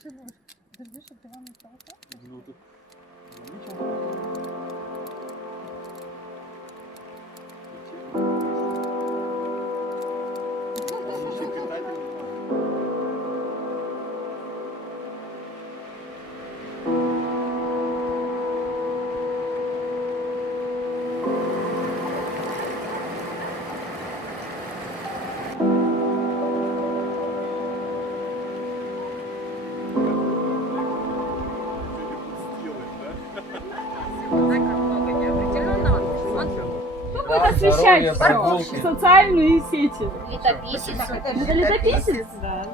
Подожди, чтобы ты вам не стал. Ну, тут... Освещать социальные сети. Летописец. Это летописец? Да.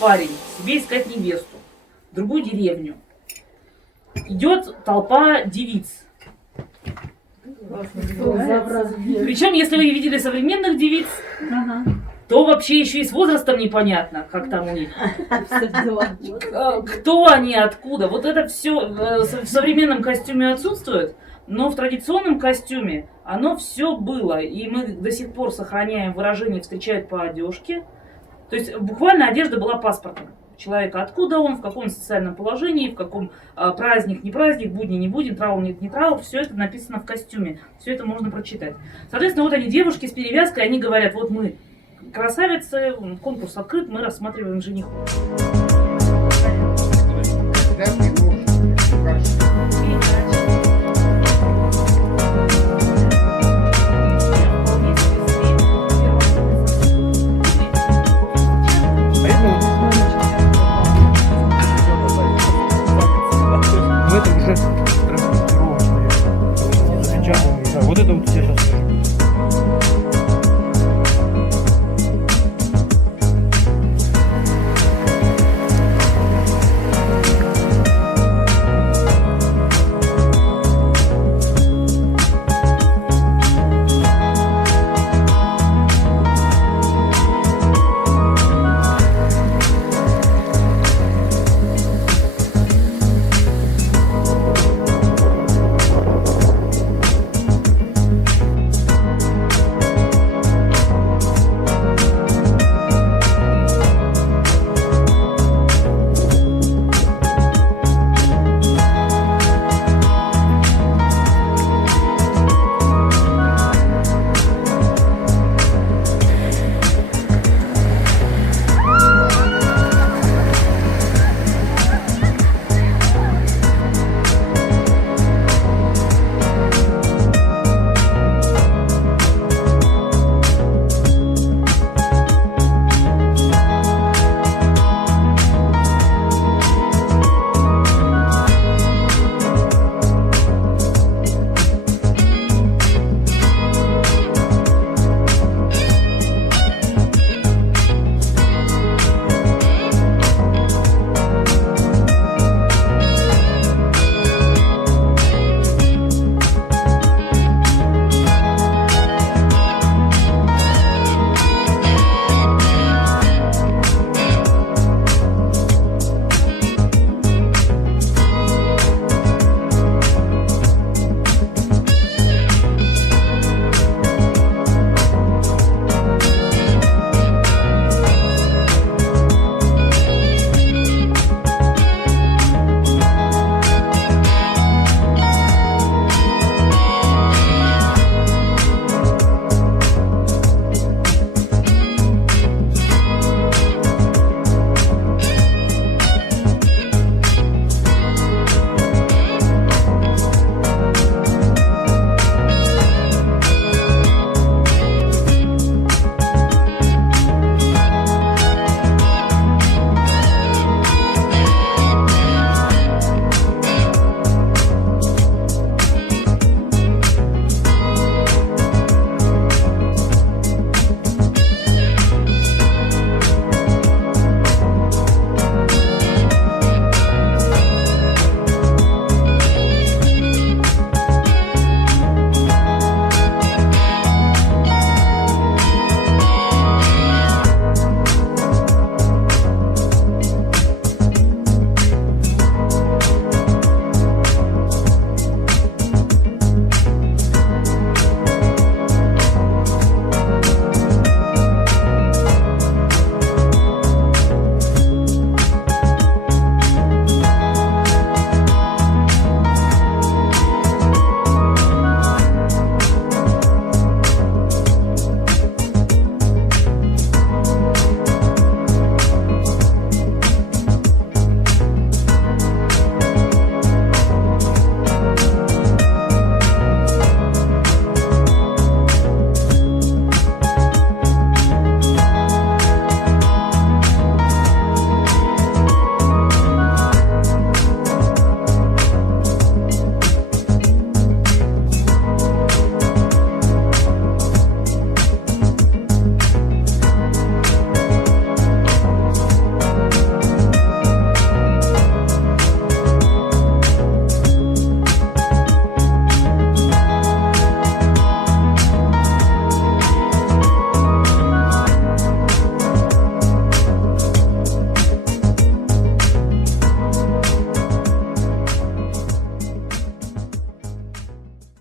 Парень себе искать невесту в другую деревню. Идет толпа девиц. Причем, если вы видели современных девиц, то вообще еще и с возрастом непонятно, как там у них. Кто они, откуда. Вот это все в современном костюме отсутствует, но в традиционном костюме оно все было. И мы до сих пор сохраняем выражение «встречают по одежке». То есть буквально одежда была паспортом человека, откуда он, в каком социальном положении, в каком праздник, не праздник, будни, не будни, траур, нет, не траур, все это написано в костюме, все это можно прочитать. Соответственно, вот они, девушки с перевязкой, они говорят, вот мы красавицы, конкурс открыт, мы рассматриваем женихов. Вот это вот у тебя сейчас